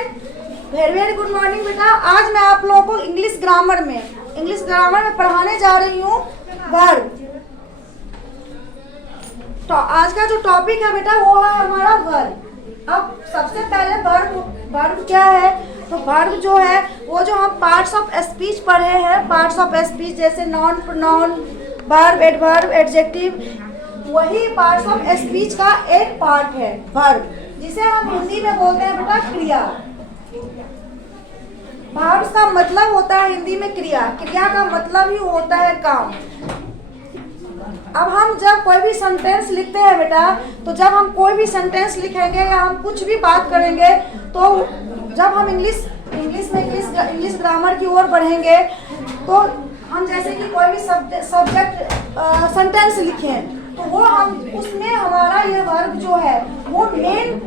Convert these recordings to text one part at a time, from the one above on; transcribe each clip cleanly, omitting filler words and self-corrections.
Student, very very good morning बेटा। आज मैं आप लोगों को इंग्लिश ग्रामर में पढ़ाने जा रही हूँ वर्ब। तो आज का जो टॉपिक है बेटा वो है हमारा वर्ब। अब सबसे पहले वर्ब क्या है, तो वर्ब जो है वो जो हम पार्ट्स ऑफ स्पीच पढ़े हैं, पार्ट्स ऑफ स्पीच जैसे noun, pronoun, verb, adverb, adjective, वही पार्ट्स ऑफ स्पीच का एक पार्ट है वर्ब, जिसे हम हिंदी में बोलते हैं बेटा क्रिया। वर्ब का मतलब होता है हिंदी में क्रिया, क्रिया का मतलब ही होता है काम। अब हम जब कोई भी सेंटेंस लिखते हैं बेटा, तो जब हम कोई भी सेंटेंस लिखेंगे या हम कुछ भी बात करेंगे, तो जब हम इंग्लिश ग्रामर की ओर बढ़ेंगे, तो हम जैसे कि कोई भी सब्जेक्ट सेंटेंस लिखें, तो वो हम उसमें हमारा ये वर्ब जो है वो मेन,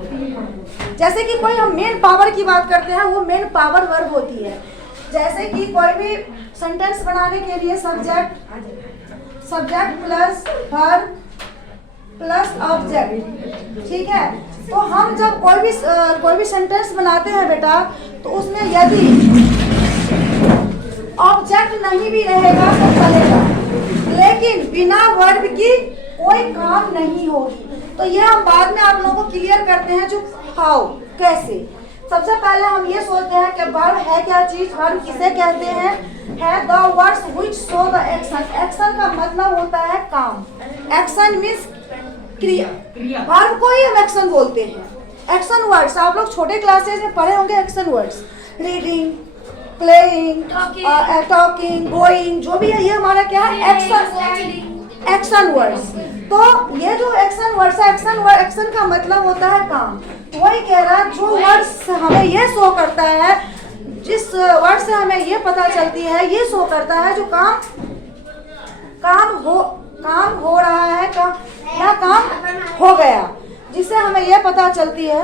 जैसे कि कोई हम मेन पावर की बात करते हैं, वो मेन पावर वर्ब होती है। जैसे कि कोई भी सेंटेंस बनाने के लिए subject plus verb plus object, ठीक है। तो हम जब कोई भी सेंटेंस बनाते हैं बेटा, तो उसमें यदि ऑब्जेक्ट नहीं भी रहेगा तो चलेगा, लेकिन बिना वर्ब की कोई काम नहीं होगी। तो ये हम बाद में आप लोगों को क्लियर करते हैं, जो हाउ, कैसे। सबसे पहले हम ये सोचते हैं कि वर्ब है क्या चीज, वर्ब किसे कहते हैं, है the words which show the action. Action का मतलब होता है काम, एक्शन मींस क्रिया, वर्ब को ही हम एक्शन बोलते हैं। एक्शन वर्ड्स आप लोग छोटे क्लासेस में पढ़े होंगे, action words reading, playing, talking, going, जो भी है ये हमारा क्या है, एक्शन वर्ड्स। तो ये जो एक्शन वर्ड्स है, एक्शन का मतलब होता है काम। वही कह रहा है, जो वर्ड्स हमें ये शो करता है, जिस वर्ड से हमें ये पता चलती है, ये शो करता है जो काम हो रहा है, काम हो गया, जिससे हमें ये पता चलती है।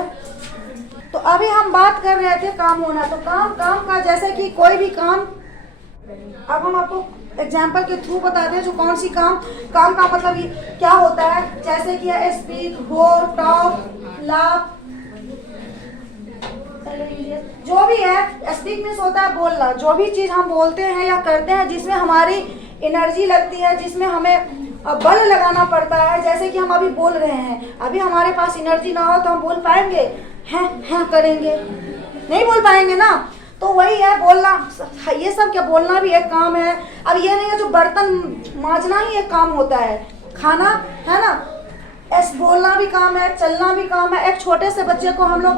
तो अभी हम बात कर रहे थे काम होना, तो काम का जैसे कि कोई भी काम, अब हम आपको एग्जाम्पल के थ्रू बताते हैं जो कौन सी काम का मतलब क्या होता है। जैसे कि स्पीक, गो, टॉक, लाफ, जो भी है, स्पीक मीन्स होता है बोलना। जो भी चीज हम बोलते हैं या करते हैं जिसमें हमारी एनर्जी लगती है, जिसमें हमें बल लगाना पड़ता है, जैसे कि हम अभी बोल रहे हैं, अभी हमारे पास एनर्जी ना हो तो हम बोल पाएंगे, हैं करेंगे, नहीं बोल पाएंगे ना। तो वही है बोलना, ये सब क्या बोलना भी एक काम है। अब ये नहीं है जो बर्तन मांजना ही एक काम होता है, खाना है ना, बोलना भी काम है, चलना भी काम है। एक छोटे से बच्चे को हम लोग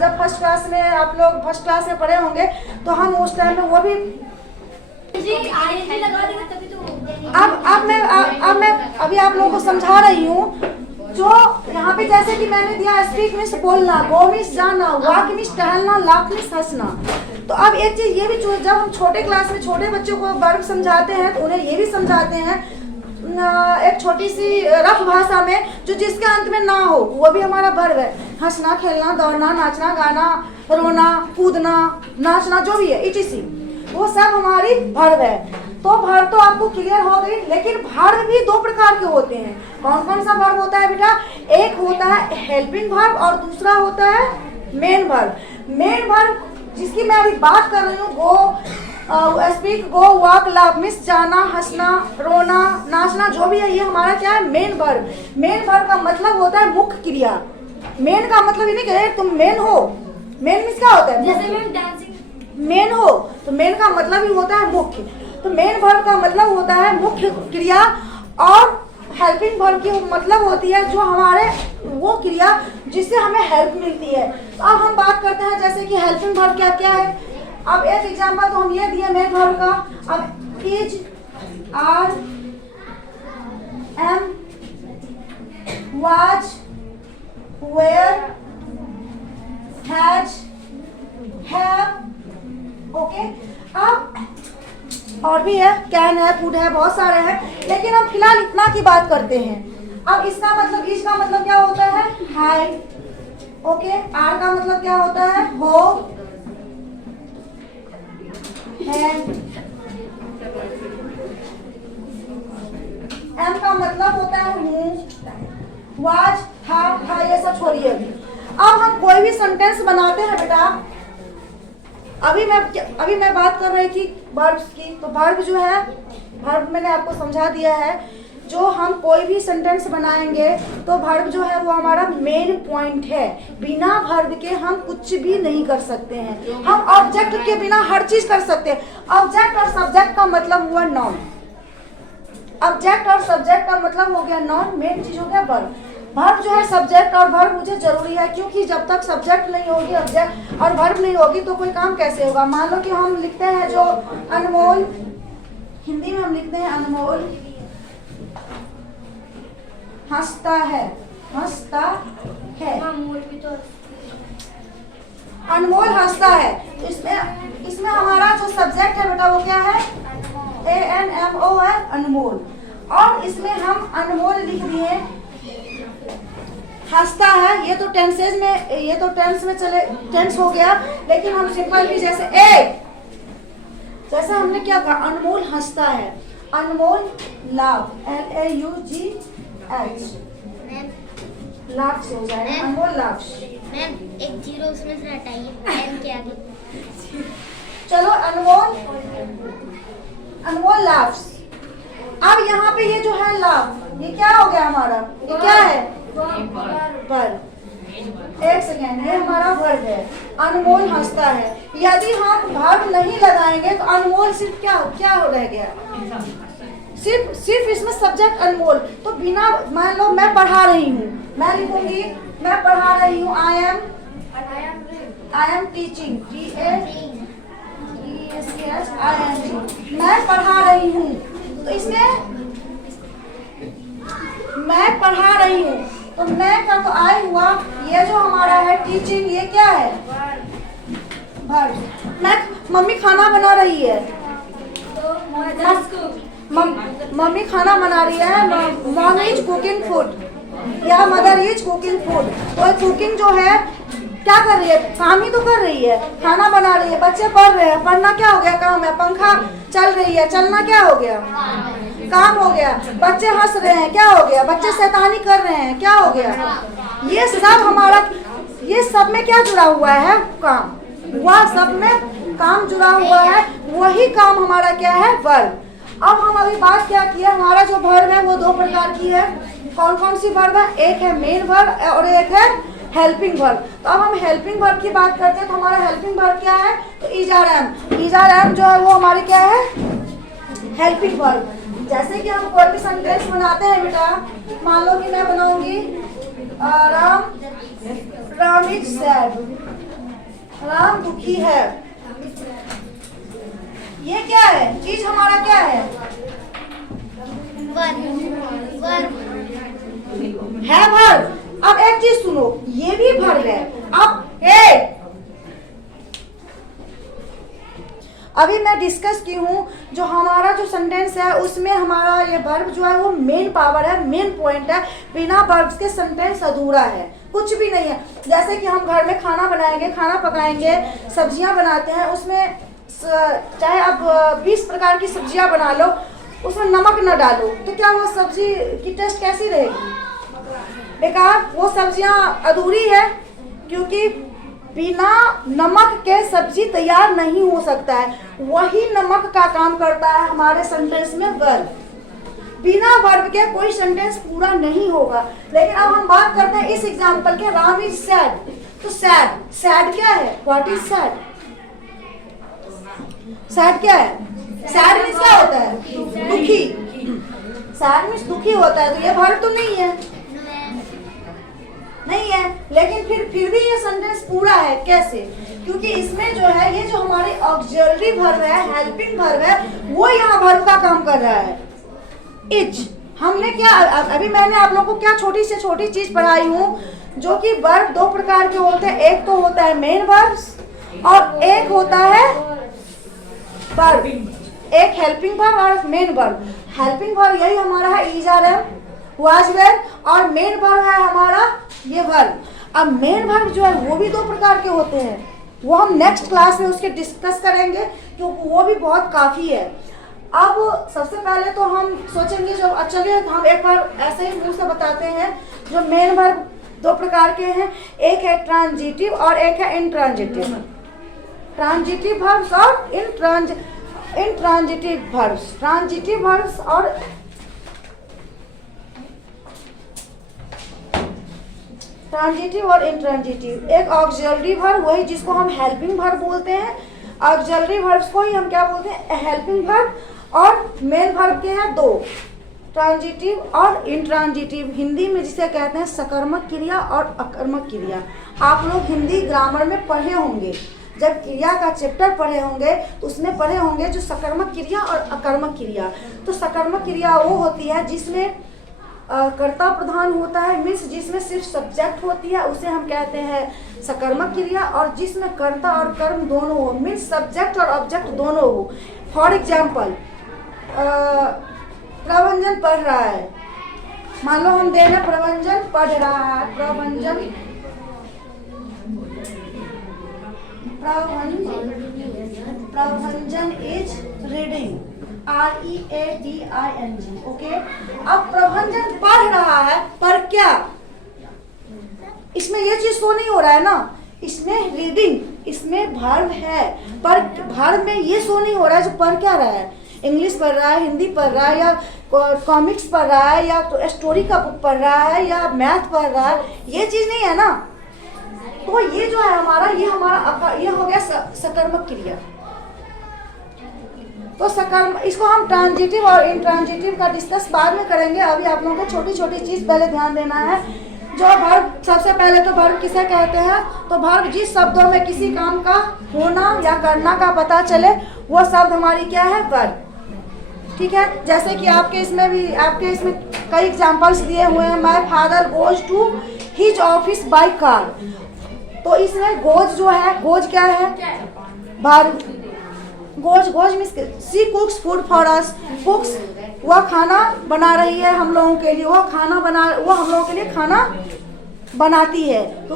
जब फर्स्ट क्लास में, आप लोग फर्स्ट क्लास में पढ़े होंगे, तो हम उस टाइम में वो भी अब मैं अभी आप लोगों को समझा रही हूँ। जो यहाँ पे जैसे कि मैंने दिया, स्पीक मीन्स बोलना, गो मीन्स जाना, वॉक मीन्स टहलना, लाफ मीन्स हंसना। तो अब एक चीज ये भी, जब हम छोटे क्लास में छोटे बच्चों को वर्ब समझाते हैं, तो उन्हें ये भी समझाते हैं एक छोटी सी रफ भाषा में, जो जिसके अंत में ना हो, वो भी हमारा वर्ब है। हंसना, खेलना, दौड़ना, नाचना, गाना, रोना, कूदना, नाचना, जो भी है etc, वो सब हमारी वर्ब है। तो वर्ब तो आपको क्लियर हो गई, लेकिन वर्ब भी दो प्रकार के होते हैं। कौन कौन सा वर्ब होता है बेटा, एक होता है हेल्पिंग वर्ब और दूसरा होता है मेन वर्ब। मेन वर्ब जिसकी मैं अभी बात कर रही हूँ, गो, स्पीक, गो, वॉक, लाफ मीन्स जाना, हंसना, रोना, नाचना, जो भी है, ये हमारा क्या है, मेन वर्ब। मेन वर्ब का मतलब होता है मुख्य क्रिया। मेन का मतलब ये नहीं कि तुम मेन हो, मेन मीन्स क्या होता है, जैसे मैम डांसिंग मेन हो, तो मेन का मतलब ही होता है मुख्य। तो मेन वर्ब का मतलब होता है मुख्य क्रिया, और हेल्पिंग वर्ब की मतलब होती है जो हमारे वो क्रिया जिससे हमें हेल्प मिलती है। तो अब हम बात करते हैं जैसे कि हेल्पिंग वर्ब क्या क्या है। अब एक एग्जांपल तो हम ये दिए मेन वर्ब का। अब is, are, am, was, were, has, have, okay. अब और भी है, कैन है, फूड है, बहुत सारे हैं, लेकिन हम फिलहाल इतना की बात करते हैं। अब इसका मतलब, इज का मतलब क्या होता है, हाय, ओके। आर का मतलब क्या होता है, हो, है। एम का मतलब होता है हूँ, वाज, था, ये सब छोड़िए। अब हम कोई भी सेंटेंस बनाते हैं बेटा, अभी मैं बात कर रही थी वर्ब्स की। तो वर्ब जो है, वर्ब मैंने आपको समझा दिया है। जो हम कोई भी सेंटेंस बनाएंगे तो वर्ब जो है वो हमारा मेन पॉइंट है। बिना वर्ब के हम कुछ भी नहीं कर सकते हैं। हम ऑब्जेक्ट के बिना हर चीज कर सकते हैं। ऑब्जेक्ट और सब्जेक्ट का मतलब हुआ नाउन। ऑब्जेक्ट और सब्जेक्ट का मतलब हो गया नाउन, मेन चीज हो गया वर्ब। वर्ब जो है सब्जेक्ट और वर्ब मुझे जरूरी है, क्योंकि जब तक सब्जेक्ट नहीं होगी, ऑब्जेक्ट और वर्ब नहीं होगी तो कोई काम कैसे होगा। मान लो कि हम लिखते हैं जो अनमोल, हिंदी में हम लिखते हैं अनमोल हंसता है, हंसता है, अनमोल हंसता है। इसमें हमारा जो सब्जेक्ट है बेटा वो क्या है, ANMOL, अनमोल। और इसमें हम अनमोल लिख दिए, हंसता है। ये तो टेंस में चले, टेंस हो गया। लेकिन हम सिंपल भी जैसे हमने क्या कहा, अनमोल हंसता है, अनमोल लाभ, LAUGH, लाभ से हो जाएगा अनमोल लाभ। मैम एक जीरो उसमें से हटाइए, मैम के आगे। चलो अनमोल लाभ। अब यहाँ पे ये जो है लाभ, ये क्या हो गया हमारा, ये क्या है, वर्ब। एक सेकेंड, ये हमारा वर्ब है। अनमोल हंसता है। यदि हम वर्ब नहीं लगाएंगे तो अनमोल सिर्फ क्या हो रह गया, सिर्फ इसमें सब्जेक्ट अनमोल। तो बिना, मान लो मैं पढ़ा रही हूँ, मैं लिखूंगी मैं पढ़ा रही हूँ, आई एम टीचिंग, TACHING, मैं पढ़ा रही हूँ। तो इसमें मैं पढ़ा रही हूँ, तो मैं का तो आई हुआ। ये जो हमारा है टीचिंग, ये क्या है, वर्ब। मैं, मम्मी खाना बना रही है, मम्मी खाना बना रही है, मॉम इज कुकिंग फूड या मदर इज कुकिंग फूड। तो कुकिंग जो है क्या कर रही है, काम ही तो कर रही है, खाना बना रही है। बच्चे पढ़ रहे हैं, पढ़ना क्या हो गया, काम है। पंखा चल रही है, चलना क्या हो गया, काम हो गया। बच्चे हंस रहे हैं, क्या हो गया, बच्चे शैतानी कर रहे हैं, क्या हो गया। ये सब हमारा, ये सब में क्या जुड़ा हुआ है, काम। वह सब में काम जुड़ा हुआ है, वही काम हमारा क्या है, वर्ब। अब हम अभी बात क्या किए, हमारा जो वर्ब है वो दो प्रकार की है। कौन कौन सी वर्ब है, एक है मेन वर्ब और एक है हेल्पिंग वर्ब। तो अब हम हेल्पिंग वर्ब की बात करते हैं। तो हमारा हेल्पिंग वर्ब क्या है, तो इज़-आर-एम जो है वो हमारी क्या है, हेल्पिंग वर्ब। जैसे कि हम कोई भी सेंटेंस बनाते हैं बेटा, मान लो कि मैं बनाऊंगी राम इज सैड, राम दुखी है। ये क्या है, चीज हमारा क्या है, है वर्ब। अब एक चीज सुनो, ये भी वर्ब है। अब अभी मैं डिस्कस की हूँ, जो हमारा जो सेंटेंस है उसमें हमारा ये वर्ब जो है वो मेन पावर है, मेन पॉइंट है। बिना वर्ब के सेंटेंस अधूरा है, कुछ भी नहीं है। जैसे कि हम घर में खाना बनाएंगे, खाना पकाएंगे, सब्जियां बनाते हैं, उसमें चाहे आप 20 प्रकार की सब्जियां बना लो, उसमें नमक न डालो तो क्या वो सब्जी की टेस्ट कैसी रहेगी, बेकार। वो सब्जियां अधूरी है, क्योंकि बिना नमक के सब्जी तैयार नहीं हो सकता है। वही नमक का काम करता है हमारे सेंटेंस में वर्ब। बिना वर्ब के कोई सेंटेंस पूरा नहीं होगा। लेकिन अब हम बात करते हैं इस एग्जांपल के, राम इज सैड। तो सैड क्या है, व्हाट इज सैड, सैड क्या है, सैड मीन्स क्या होता है, दुखी। सैड मीन्स दुखी होता है। तो ये वर्ब तो नहीं है, लेकिन फिर भी ये सेंटेंस पूरा है। कैसे, क्योंकि इसमें जो है ये जो हमारी ऑक्सिलरी वर्ब है, हेल्पिंग वर्ब है, वो यहाँ वर्ब का काम कर रहा है। इज हमने क्या, अभी मैंने आप लोगों को क्या छोटी से छोटी चीज पढ़ाई हूँ, जो कि वर्ब दो प्रकार के होते हैं। एक तो होता है मेन वर्ब और एक होता है वर्ब, एक हेल्पिंग वर्ब और मेन वर्ब। हेल्पिंग वर्ब यही हमारा है इज़-आर-एम, वाज वेयर, और मेन वर्ब है हमारा ये वर्ब। अब मेन वर्ब जो है वो भी दो प्रकार के होते हैं, वो हम नेक्स्ट क्लास में उसके डिस्कस करेंगे, क्योंकि वो भी बहुत काफ़ी है। अब सबसे पहले तो हम सोचेंगे, जो चलिए हम एक बार ऐसे ही मुंह से बताते हैं। जो मेन वर्ब दो प्रकार के हैं, एक है ट्रांजिटिव और एक है इनट्रांजिटिव। ट्रांजिटिव वर्ब्स और इंट्रांजिटिव वर्ब्स। ट्रांजिटिव वर्ब्स और ट्रांजिटिव और इंट्रांजिटिव। एक ऑक्सिलरी वर्ब वही जिसको हम हेल्पिंग वर्ब बोलते हैं, ऑक्सिलरी वर्ब्स को ही हम क्या बोलते हैं, हेल्पिंग वर्ब। और मेन वर्ब के हैं दो, ट्रांजिटिव और इंट्रांजिटिव। हिंदी में जिसे कहते हैं सकर्मक क्रिया और अकर्मक क्रिया। आप लोग हिंदी ग्रामर में पढ़े होंगे, जब क्रिया का चैप्टर पढ़े होंगे तो उसमें पढ़े होंगे जो सकर्मक क्रिया और अकर्मक क्रिया। तो सकर्मक क्रिया वो होती है जिसमें कर्ता प्रधान होता है, मीन्स जिसमें सिर्फ सब्जेक्ट होती है, उसे हम कहते हैं सकर्मक क्रिया। और जिसमें कर्ता और कर्म दोनों हो, मीन्स सब्जेक्ट और ऑब्जेक्ट दोनों हो। फॉर एग्जाम्पल, प्रवंजन पढ़ रहा है, मान लो हम दे रहे प्रवंजन पढ़ रहा है, प्रवंजन इज रीडिंग, READING, ओके। अब प्रवंजन पढ़ रहा है, पर क्या इसमें ये चीज शो नहीं हो रहा है ना, इसमें रीडिंग, इसमें वर्ब है, पर वर्ब में ये शो नहीं हो रहा है जो पढ़ क्या रहा है। इंग्लिश पढ़ रहा है, हिंदी पढ़ रहा है, या कॉमिक्स पढ़ रहा है, या तो स्टोरी का बुक पढ़ रहा है, या मैथ पढ़ रहा है, ये चीज नहीं है ना। तो ये जो है हमारा, ये हो गया सकर्मक क्रिया। तो सकर्म, इसको हम ट्रांजिटिव और इंट्रांजिटिव का डिस्कस बाद में करेंगे। अभी आप लोगों को छोटी छोटी चीज पहले ध्यान देना है। जो वर्ब, सबसे पहले तो वर्ब किसे कहते हैं, तो वर्ब जिस शब्दों में किसी काम का होना या करना का पता चले वो शब्द हमारी क्या है, वर्ब। ठीक है, जैसे कि आपके इसमें कई एग्जांपल्स दिए हुए हैं। My father goes to his office by car. तो इसमें गोज जो है, गोज क्या है, verb. Goes means she cooks food for us. Cooks, वह खाना बना रही है हम लोगों के लिए, वो हम लोगों के लिए खाना बनाती है। तो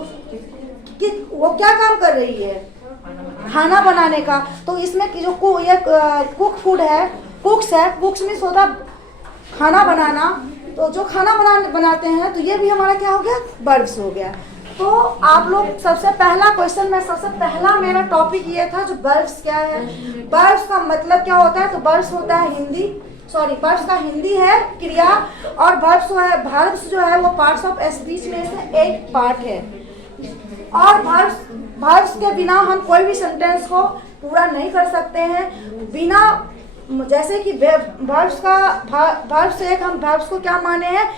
वो क्या काम कर रही है, खाना बनाने का। तो इसमें जो कुक फूड है, कुक्स है, कुक्स मीन्स होता खाना बनाना। तो जो खाना बनाते हैं, तो ये भी हमारा क्या हो गया, वर्ब्स हो गया। तो आप लोग सबसे पहला क्वेश्चन में, सबसे पहला मेरा टॉपिक ये था जो वर्ब्स क्या है, वर्ब्स का मतलब क्या होता है। तो वर्ब्स होता है वर्ब्स का हिंदी है क्रिया, और वर्ब्स जो है वो पार्ट्स ऑफ स्पीच में से एक पार्ट है। और वर्ब्स के बिना हम कोई भी सेंटेंस को पूरा नहीं कर सकते हैं। बिना, जैसे कि वर्ब्स से एक हम वर्ब्स को क्या माने हैं,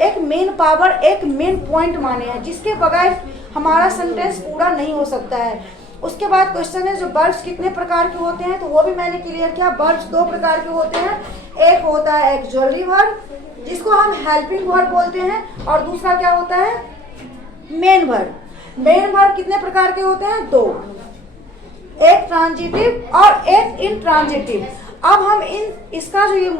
एक मेन पावर, एक मेन पॉइंट माने हैं, जिसके बगैर हमारा सेंटेंस पूरा नहीं हो सकता है। उसके बाद क्वेश्चन है जो वर्ब्स कितने प्रकार के होते हैं, तो वो भी मैंने क्लियर किया। वर्ब्स दो प्रकार के होते हैं, एक होता है ऑक्सिलरी वर्ब जिसको हम हेल्पिंग वर्ब बोलते हैं, और दूसरा क्या होता है, मेन वर्ब। मेन वर्ब कितने प्रकार के होते हैं, दो, एक ट्रांजिटिव और एक इंट्रांजिटिव। अब हम इसका जो ये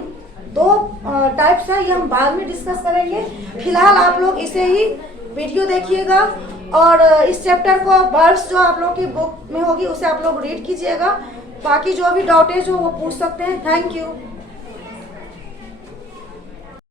दो टाइप्स है, ये हम बाद में डिस्कस करेंगे। फिलहाल आप लोग इसे ही वीडियो देखिएगा, और इस चैप्टर को वर्ब्स जो आप लोग की बुक में होगी उसे आप लोग रीड कीजिएगा। बाकी जो भी डाउटेज हो वो पूछ सकते हैं। Thank you.